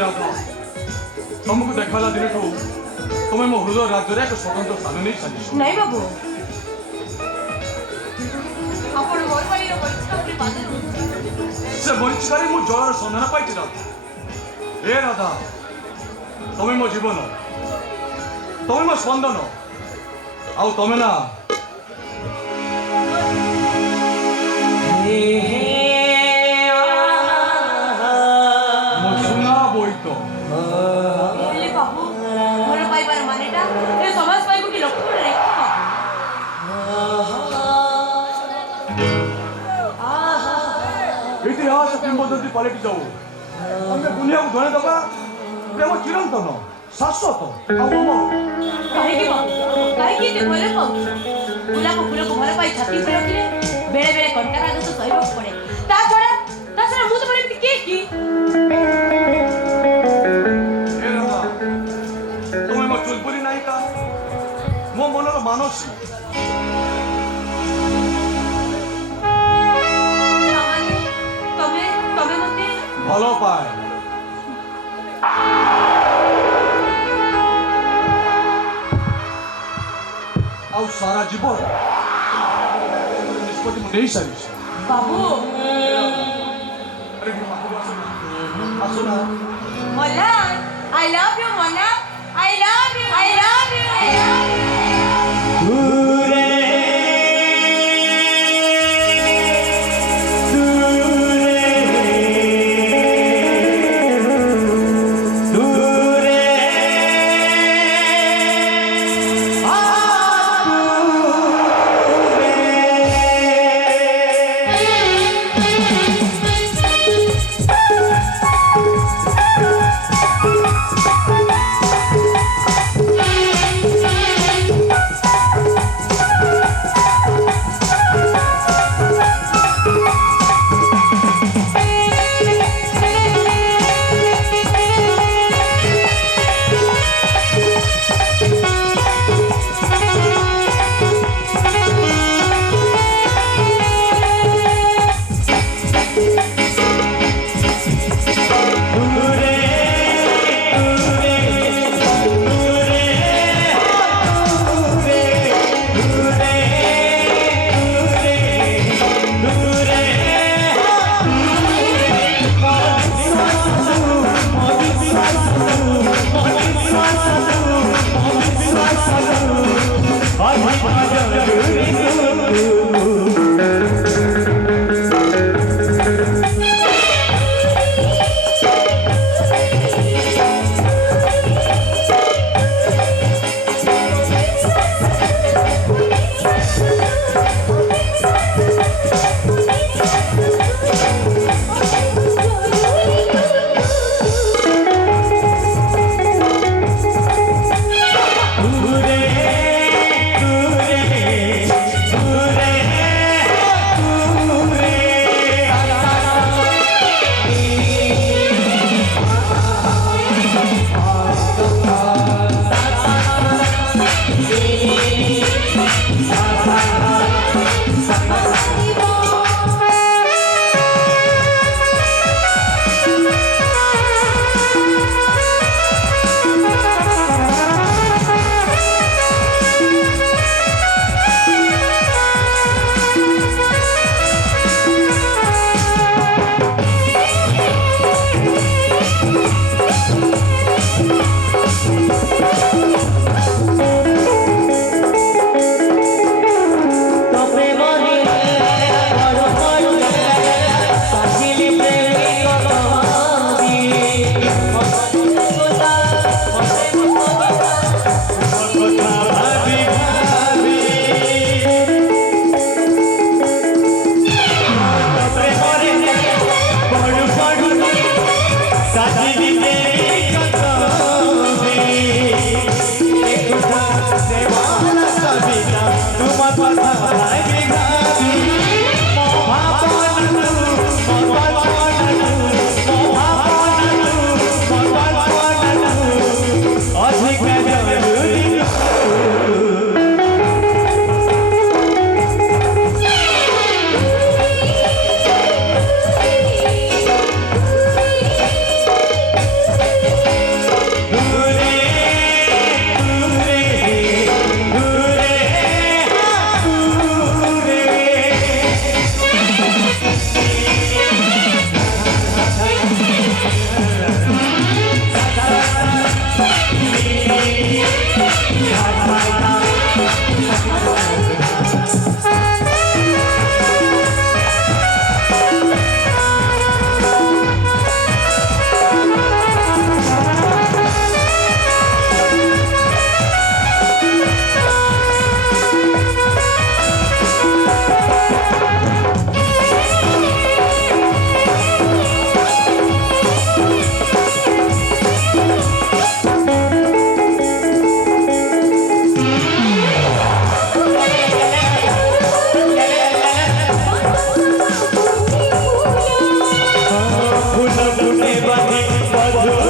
राधा तुमको देखाला दिन तुम्हें मो हृदय राज्य एक स्वतंत्र स्थान नहीं साजिश नहीं बाबू आपण मोरवालीर परिचय उपरे पादन से मरीचिकारे मो जलर सन्धान पाइछि राधा हे राधा तुम्हें मो जीवन तुम्हें मो स्पंदन आउ तुम्हें ना मो सुना बोइतो बोले बाबू मोर पाइबार मानेटा ए समाज पाइ गुटी लक्ष्मण रे इतिहास किंवदंती पलटि जाऊ आम दुनिया को जन दबा प्रेम चिरंतन शाश्वत कहीं बाबू कहीं भल पाऊ गुलाब फूल को भल पाई छाती पर रखिले बेले बेले कंटा राग तो सहयोग पड़े ता छड़ा मु तो बड़े के की तुम्हें मो चुलबुली नायिका मो मनर मानसी भल पाए आउ सारा जीवन निष्पत्ति नहीं सारी बाबू अरे आसुना मोला आई लव यू मोला I love you I love you I love you फुटे बांधे मधुर